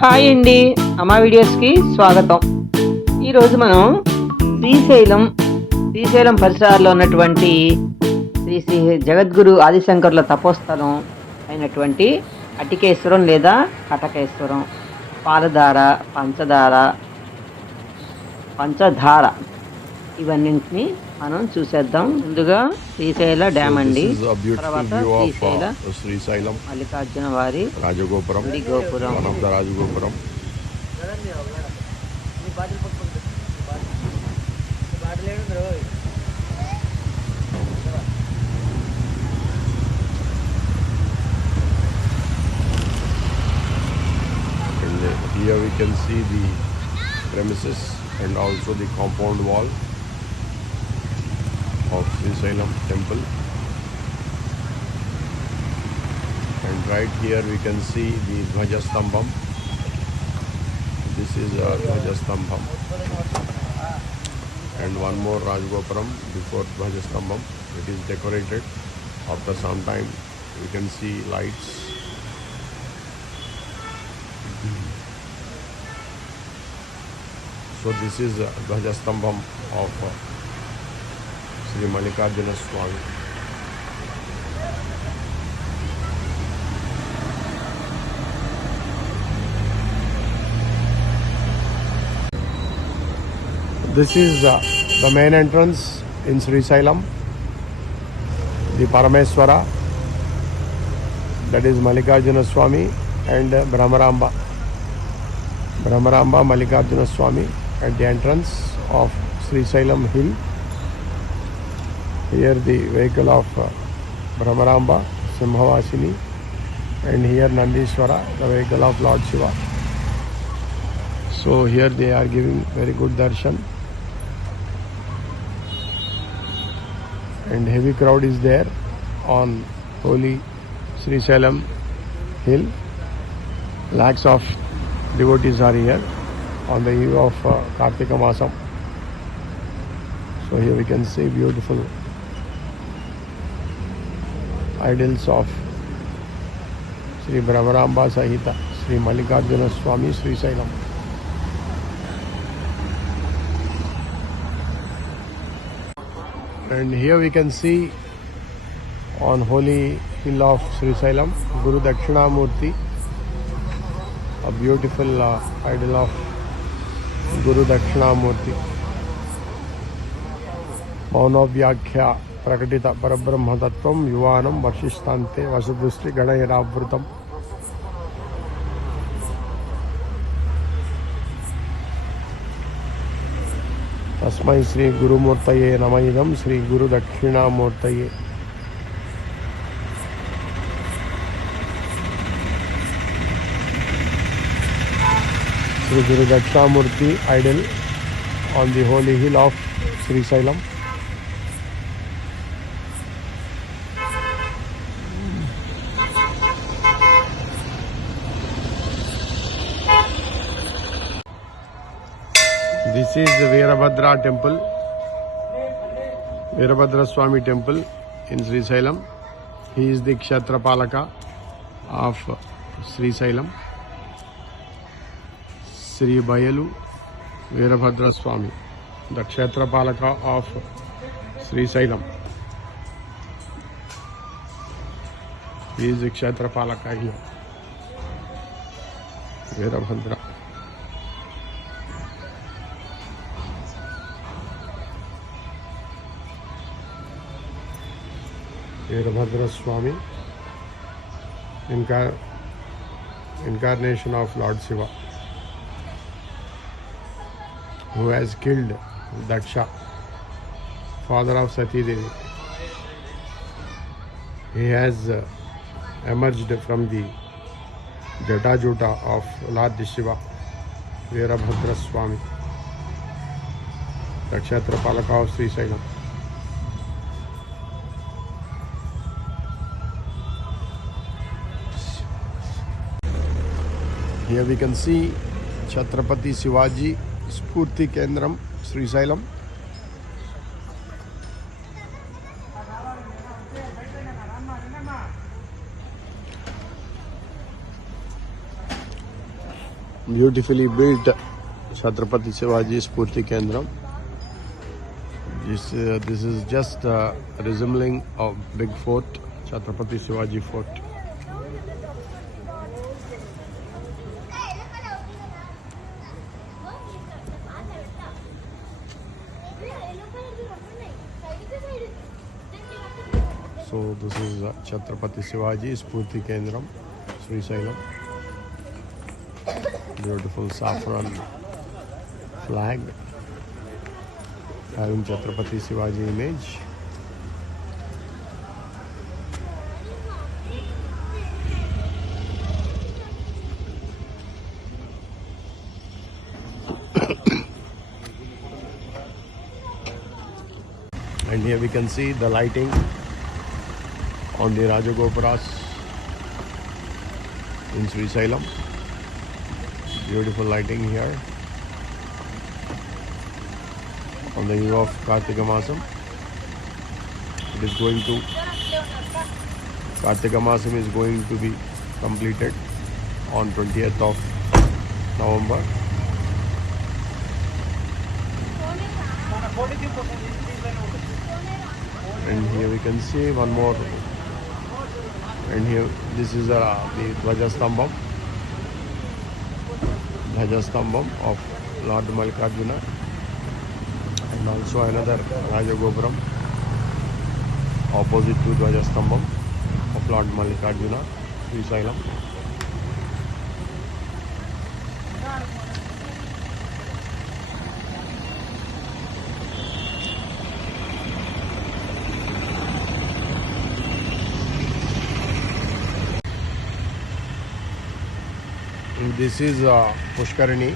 Hi అండి, అమ్మా వీడియోస్కి స్వాగతం. ఈరోజు మనం శ్రీశైలం శ్రీశైలం పరిసరాల్లో ఉన్నటువంటి శ్రీ శ్రీ జగద్గురు ఆదిశంకరుల తపోస్థలం అయినటువంటి అటికేశ్వరం లేదా కటకేశ్వరం, పాలధార, పంచధార ఇవన్నింటిని మనం చూసేద్దాం. ముందుగా శ్రీశైల డ్యామ్ అండి, తర్వాత శ్రీశైలం మల్లికార్జున వారి రాజగోపురం, గుడి గోపురం. రాజగోపురం. And here we can see the premises and also the compound wall of Srisailam temple, and right here we can see the Dhwajastambham. This is a Dhwajastambham, and one more Rajgopuram before Dhwajastambham. It is decorated. After some time you can see lights. So this is Dhwajastambham of Sri Mallikarjuna Swami. This is the main entrance in Srisailam, the Parameswara, that is Mallikarjuna Swami, and Brahmaramba. Brahmaramba Mallikarjuna Swami at the entrance of Srisailam hill. Here the vehicle of Brahmaramba, Simhavasini, and here Nandishwara, the vehicle of Lord Shiva. So here they are giving very good darshan, and heavy crowd is there on holy Srisailam hill. Lakhs of devotees are here on the eve of Kartika Masam. So here we can see beautiful idols of Sri Brahmaramba Sahita Sri Mallikarjuna Swami Srisailam. And here we can see on holy hill of Srisailam Guru Dakshinamurti, a beautiful idol of Guru Dakshinamurti. Maunavyakhya prakatita parabrahma tattvam yuvanam vashishtante vasudrushti ganayravrutam. Tasmai Sri Guru Murtaye Namayidam Sri Guru Dakshinamurtaye. Sri Guru Dakshinamurti idol on the holy hill of Srisailam. This is the Veerabhadra temple, Veerabhadra Swami temple in Srisailam. He is the Kshatrapalaka of Srisailam. Sri Bayalu Veerabhadra Swami, the Kshatrapalaka of Srisailam. He is the Kshatrapalaka here, Veerabhadra. Veerabhadra Swami, incarnation of Lord Shiva, who has killed Daksha, father of Sati Devi. He has emerged from the Jata of Lord Shiva, Veerabhadra Swami, the Kshatrapalaka of Srisailam. Here we can see Chhatrapati Shivaji Spurti Kendram Srisailam. beautifully built Chhatrapati Shivaji Spurti Kendram. This is just resembling of big fort, Chhatrapati Shivaji Fort. So this is Chhatrapati Shivaji Spurti Kendram, Srisailam. Beautiful saffron flag having Chhatrapati Shivaji image. And here we can see the lighting on the Rajagopuras in Srisailam. Beautiful lighting here on the eve of Kartika Masam. It is going to Kartika Masam is going to be completed on 20th of November. And here we can see one more. And here this is the Dhajastambam of Lord Mallikarjuna, and also another Rajagopuram opposite to Dhajastambam of Lord Mallikarjuna, Srisailam. This is Pushkarini,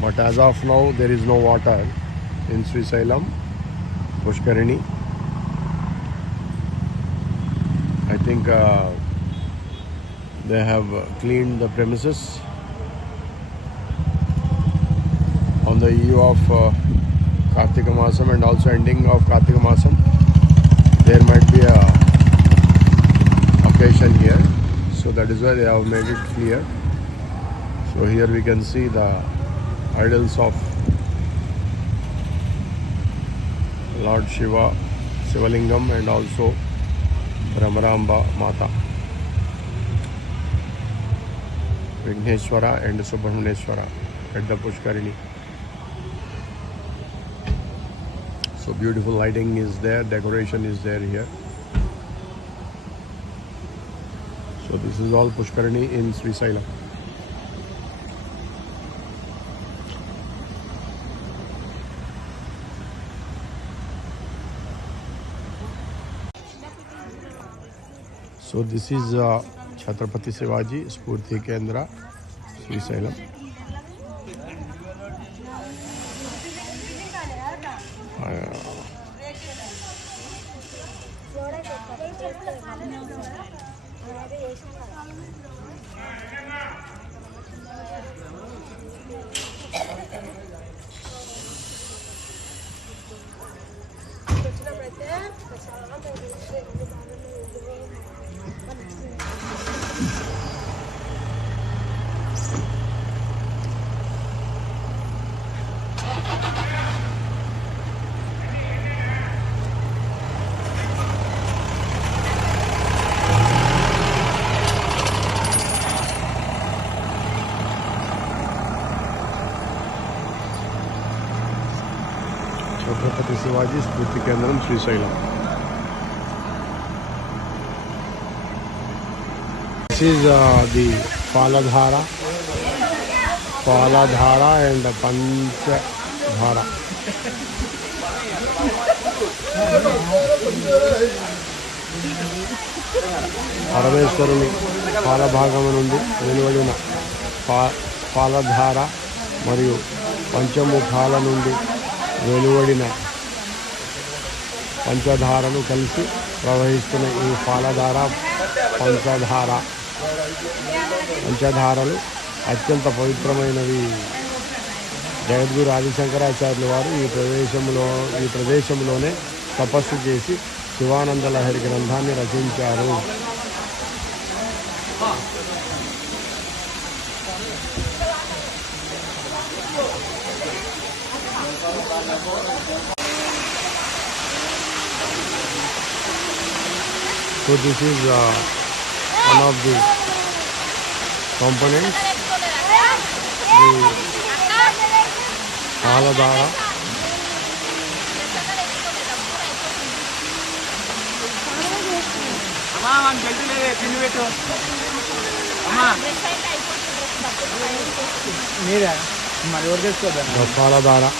but as of now there is no water in Srisailam, Pushkarini. I think they have cleaned the premises on the eve of Kartika Masam and also ending of Kartika Masam. There might be a occasion here, so that is why they have made it clear. So here we can see the idols of Lord Shiva, Shivalingam, and also Brahmaramba Mata, Vigneshwara and Subramanyeshwara at the Pushkarini. So beautiful lighting is there, decoration is there here. So this is all Pushkarini in Srisailam. So this is Chhatrapati Shivaji Spurti Kendra, Srisailam. Chhatrapati Shivaji Spurti Kendram, Srisailam. This is the Paladhara and Panchadhara. పరమేశ్వరుని పాలభాగము నుండి వెలువడిన పాలధార మరియు పంచముఖాల నుండి వెలువడిన పంచధారలు కలిసి ప్రవహిస్తున్న ఈ పాలధార పంచధారలు అత్యంత పవిత్రమైనవి. జగద్గురు ఆదిశంకరాచార్యుల వారు ఈ ప్రదేశంలోనే తపస్సు చేసి శివానంద లహరి గ్రంథాన్ని రచించారు. So this is one of the components, the Paladara. The Paladara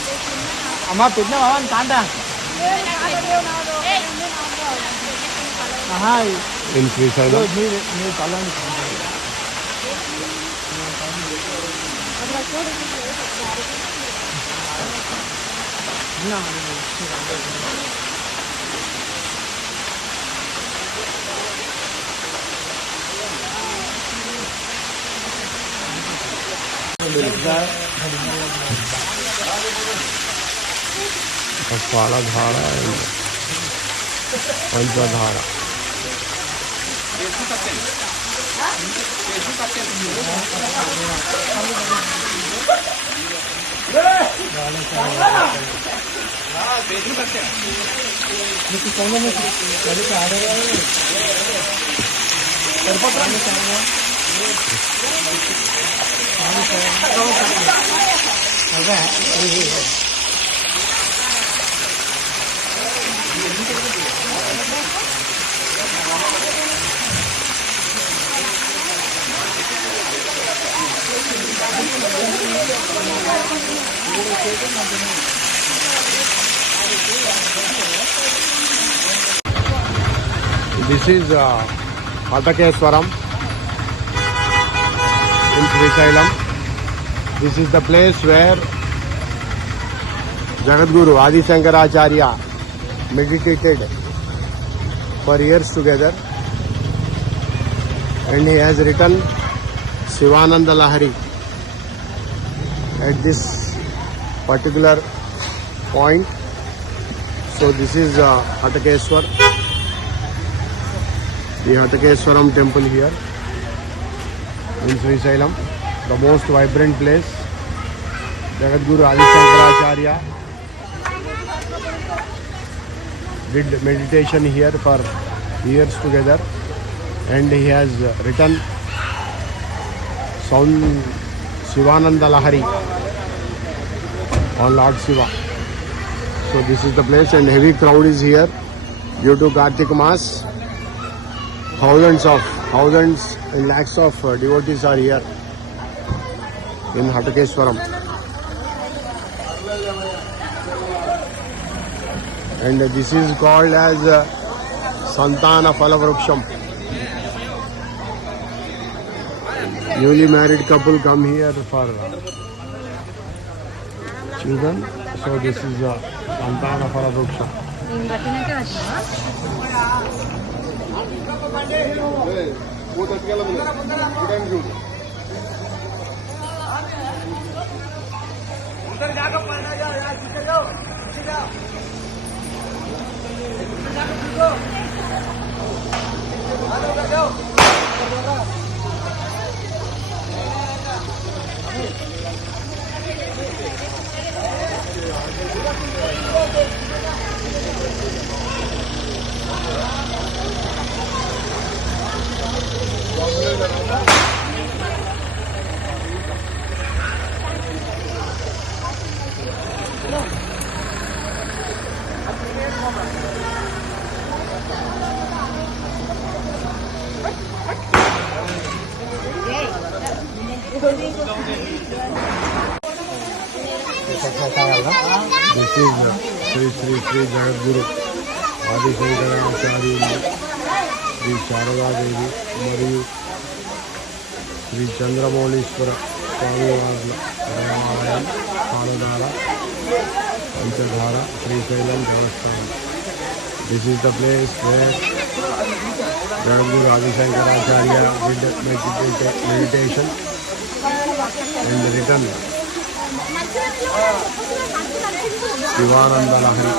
in Srisailam. The Paladara and Panchadhara. This is Hatakeswaram in Srisailam. This is the place where Jagadguru Adi Shankaracharya meditated for years together, and he has written Sivananda Lahari at this particular point. So this is Hatakeswar, the Hatakeswaram temple here in Srisailam, the most vibrant place. Jagadguru Adi Shankaracharya did meditation here for years together, and he has written Sivananda Lahari on Lord Shiva. So this is the place, and heavy crowd is here due to Kartik Mass. Thousands and lakhs of devotees are here in Hatakeswaram. And this is called as Santana Phalavraksham. Newly married couple come here for children. So this is Santana Phalavraksham. This is Sri Jagadguru Adi Shankaracharya, Sri Sharada Devi, Mariyu Sri Chandramoulishwara Swami Ramayana, Paladara, Panchadhara, Srisailam, Devasthanam. This is the place where Jagadguru Adi Shankaracharya did meditation and written Sivananda Lahari.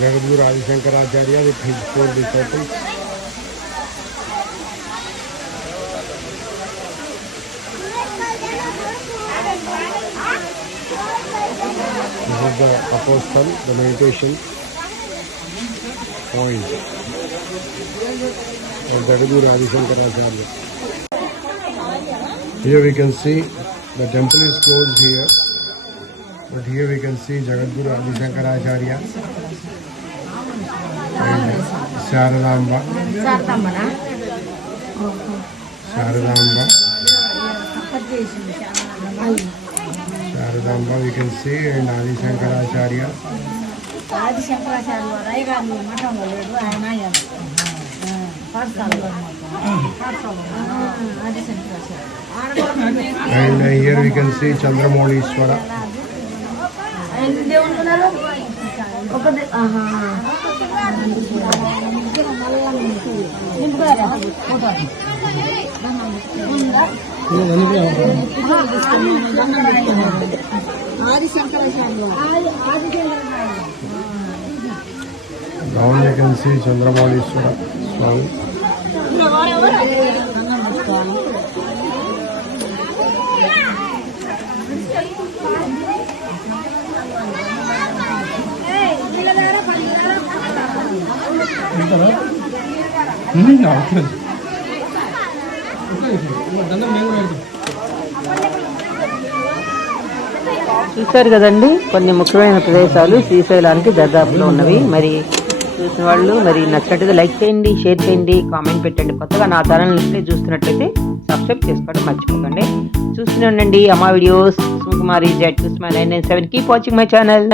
Jagadguru Adi Shankaracharya with his 4 disciples. This is the apostle, the meditation point of Jagadguru Adi Shankaracharya. Here we can see the temple is closed here, but here we can see Jagadguru Adi Shankaracharya and Sharadamba. Sharadamba we can see, and Adi Shankaracharya. ఆది శంకరాచార్య రాయగారు మఠంలో లేడు ఆయన ఆది Shankaracharya. And here we can see Chandramoulishwara. ఆది Shankaracharya Down you can see Chandramoulishwara Swami. చూశారు కదండి కొన్ని ముఖ్యమైన ప్రదేశాలు శ్రీశైలానికి దర్దాపులో ఉన్నవి. మరి చూసిన వాళ్ళు మరి నచ్చినట్టయితే లైక్ చేయండి, షేర్ చేయండి, కామెంట్ పెట్టండి. కొత్తగా నా ఛానల్ చూస్తున్నట్లయితే సబ్స్క్రైబ్ చేసుకోవడం మర్చిపోకండి. చూస్తూనే ఉండండి అమ్మా videos. Sukumari Z2 997. Keep watching my channel.